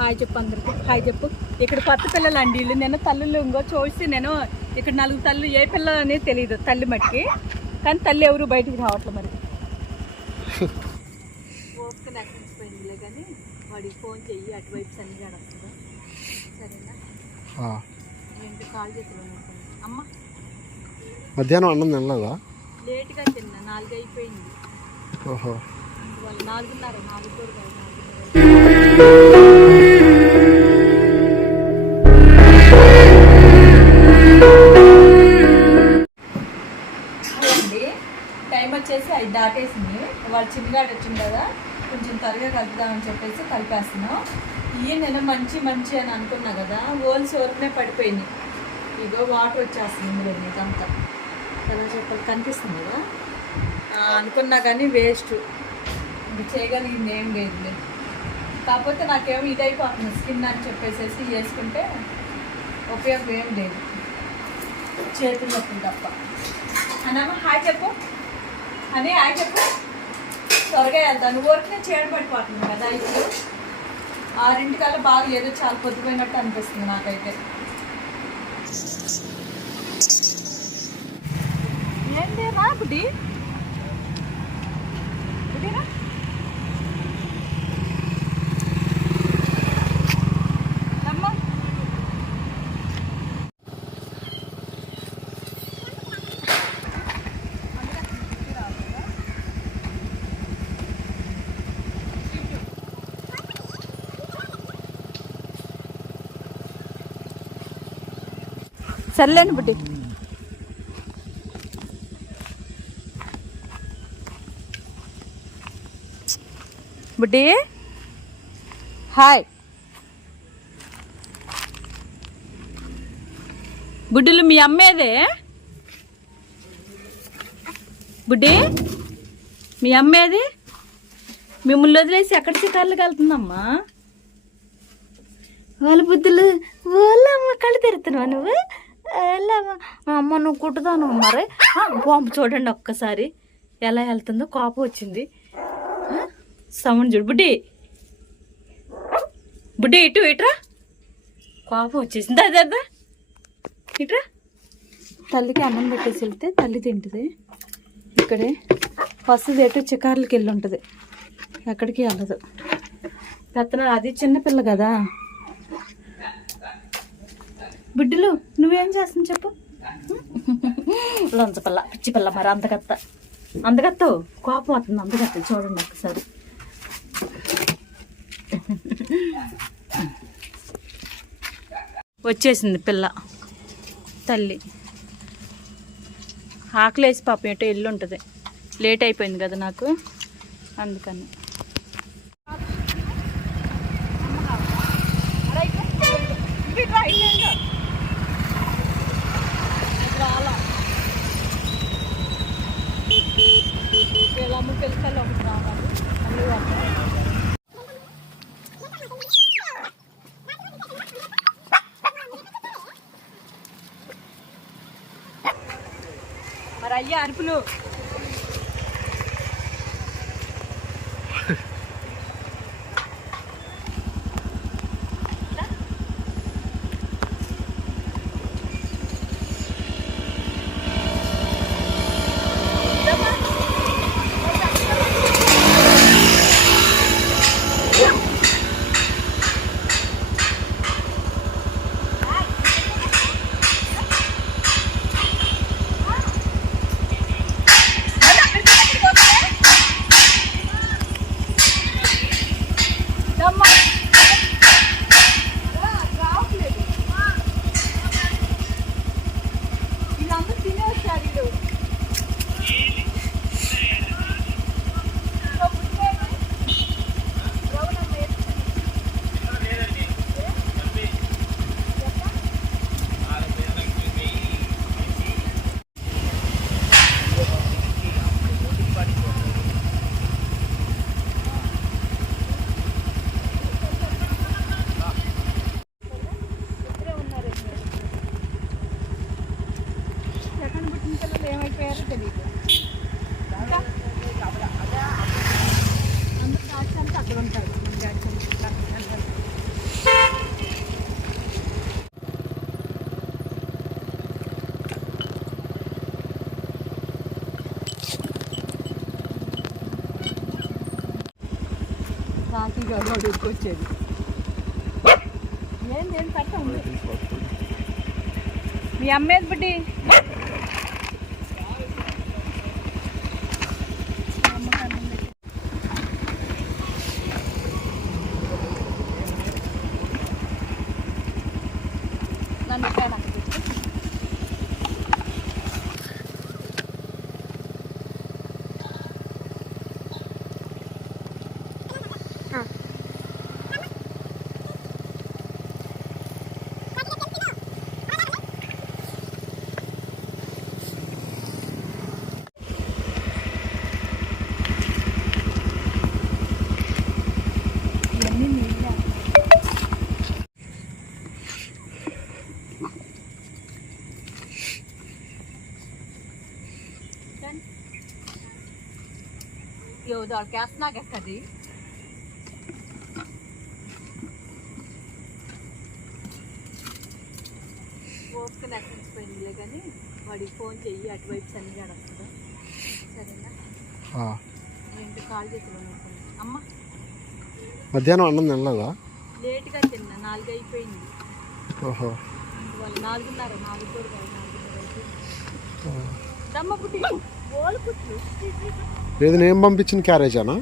Hi చెప్పు అందరికి. Hi చెప్పు. ఇక్కడ కొత్త పిల్లలు అండి వీళ్ళు. నేను తల్లులు ఇంకో చూసి నేను ఇక్కడ నలుగు తల్లు ఏ పిల్ల అనేది తెలియదు తల్లి మట్టికి కానీ తల్లి ఎవరు బయటికి రావట్లే మరి. ఓపిక నక్కిపోయిందిలే కానీ వాడికి ఫోన్ చెయ్యి అటువైపు సన్నిగాడు వస్తుందా సరేనా. ఏంటి కాల్ చేతులు. అమ్మ? మధ్యాహ్నం అన్నం తినలేదా? లేట్గా తిన్నా. నాలుగు అయిపోయింది. ఓహో. వాళ్ళు నాలుగున్నర నాలుగు కూడా టైం వచ్చేసి ఐదు దాటేసింది. వాళ్ళు చిన్నగాడు వచ్చింది కదా కొంచెం త్వరగా కలుపుదామని చెప్పేసి కలిపేస్తున్నాం. ఇవి నేను మంచి మంచి అని అనుకున్నా కదా ఓల్ సోర్నే పడిపోయింది. ఇగో వాటర్ వచ్చేస్తుంది ఇందులో ఇదంతా ఎలా చెప్పాలి కనిపిస్తుంది కదా? అనుకున్నా కానీ వేస్ట్. ఇది చేయగలిగింది ఏం లేదు కాకపోతే నాకేమో ఇది అయిపోతుంది స్కిన్ అని చెప్పేసి వేసుకుంటే ఉపయోగం ఏం లేదు. చేతులు నొప్పులు తప్ప. అన్నమా హాయ్ చెప్పు. అని ఆయన చెప్పు. త్వరగా వెళ్తాను ఊరికి చేయడం పడిపోతుంది కదా ఇప్పుడు? ఆరింటికల్లా బాగా ఏదో చాలా పొద్దుపోయినట్టు అనిపిస్తుంది నాకైతే. ఏంటి మా బుడ్డి? బుడ్డినా అమ్మ సర్లేండి బుడ్డి. బుడ్డి. హాయ్. బుడ్డులు మీ అమ్మేదే? బుడ్డి మీ అమ్మేది? మిమ్మల్ని వదిలేసి ఎక్కడ చికార్లకు వెళ్తుందమ్మా? వాళ్ళ బుద్ధులు వాళ్ళ అమ్మ కళ్ళు తెరుతున్నావు నువ్వు? అమ్మ నువ్వు కుట్టుతాను మరి ఆ, బాంబు చూడండి ఒక్కసారి. ఎలా వెళ్తుందో కోపం వచ్చింది. సౌండ్ చూడు బుడ్డి. బుడ్డి ఇటు ఇట్రా. కోపం వచ్చేసింది అదే అదే ఇట్రా. తల్లికి అన్నం పెట్టేసి వెళ్తే తల్లి తింటుంది. ఇక్కడే వస్తుంది ఎటు చికార్లకి వెళ్ళి ఉంటుంది. ఎక్కడికి వెళ్ళదు. పెత్తన అది చిన్నపిల్ల కదా. బిడ్డలు నువ్వేం చేస్తాను చెప్పు? లంచ పిల్ల పిచ్చి పిల్ల మరి అందగత్త. అందగత్త? కోపం వస్తుంది అందగత్త. చూడండి ఒకసారి వచ్చేసింది పిల్ల తల్లి. ఆకలేసి పాపం ఎటో ఇల్లు ఉంటుంది లేట్ అయిపోయింది కదా నాకు. అందుకని. మరి అయ్యా అరుపులు. ತಯಾರಿಕೆ ಬೇಕು అందరు గాడ్స్ ఉంటారు మన గాడ్స్ రాఖీ గారు అడుగుకొచ్చేది ఏం దేని పట్ట మీ అమ్మేది బుడ్డి? యో దొరికేస్తున్నా కది ఓపిక నచ్చించిపోయిందిలే కానీ వాడికి ఫోన్ చెయ్యి అటువైపు చనిగాడు వస్తుందా సరేనా. రెండు కాల్ చేతులు. అమ్మ మధ్యాహ్నం అన్నం తినలేదా లేట్గా తిన్నా నాలుగు అయిపోయింది ఓహో వాళ్ళు నాలుగున్నర నాలుగు కూడా అయిపోయింది దమ్మ పుట్టి ఓలు పుట్లు ఏది నేను పంపించిన క్యారేజానా?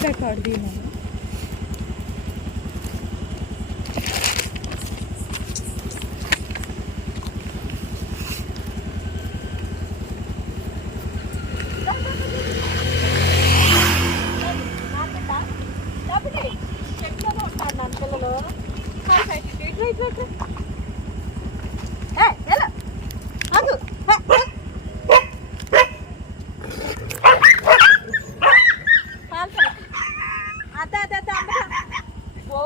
కాల్ కార్డు దీని అదే అదే అదే అమ్మగా ఓ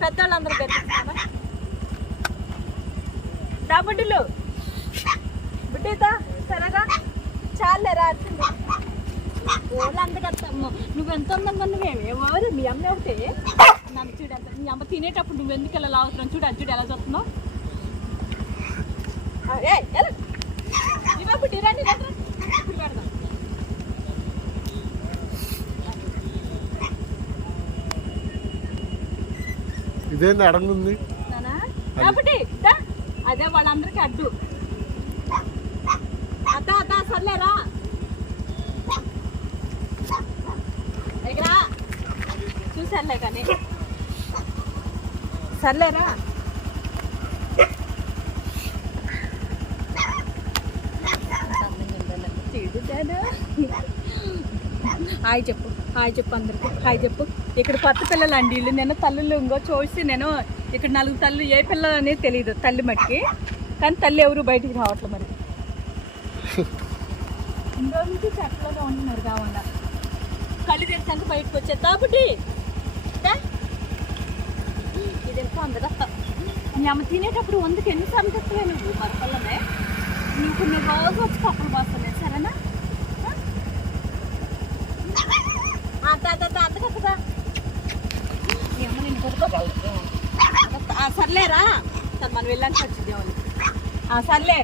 పెద్దవాళ్ళందరూ గెలిపిస్తున్నామా దా బుడ్డిలు. బుడ్డిదా సరగా? చాలేరా ఓళ్ళు అందగత్తమ్మ నువ్వు ఎంత అందంగా నువ్వేమి ఎవరు? మీ అమ్మ ఒకటే? నన్ను చూడు ఎంత మీ అమ్మ తినేటప్పుడు నువ్వు ఎందుకు ఇలా లాగుతున్నావు చూడు అది చూడు ఎలా చూస్తున్నావు ఏ ఎలా? బుడ్డి రండి రండి రండి. ఇప్పుడు పెడదాం ఇదేంది అడగనుంది. అదే. వాళ్ళందరికీ అడ్డు. అత్త అత్త సర్లేరా ఎగరా. చూసానులే కానీ. సర్లేరా హాయ్ చెప్పు. హాయ్ చెప్పు అందరికి. హాయ్ చెప్పు. ఇక్కడ కొత్త పిల్లలు అండి వీళ్ళు. నేను తల్లులు ఇంకో చూసి నేను ఇక్కడ నలుగు తల్లు ఏ పిల్ల అనేది తెలియదు తల్లి మట్టికి కానీ తల్లి ఎవరు బయటికి రావట్లే మరి. ఇంకో నుంచి చెట్లలో ఉంటున్నారు కాకుండా. కళ్ళు తెరిచాక బయటకు వచ్చే కాబట్టి ఇది ఎంత మీ అమ్మ తినేటప్పుడు వందకి ఎన్నిసార్లు చెప్తావే నువ్వు మరపల్లమే నీకు నేను రోజు వచ్చి పప్పులు పోస్తాను. సరేనా అంత అంత అంత అంత కదా మీ అమ్మ నేను కొడుకోగలదు సర్లేరా. సరే మనం వెళ్ళాక వచ్చింది సర్లే.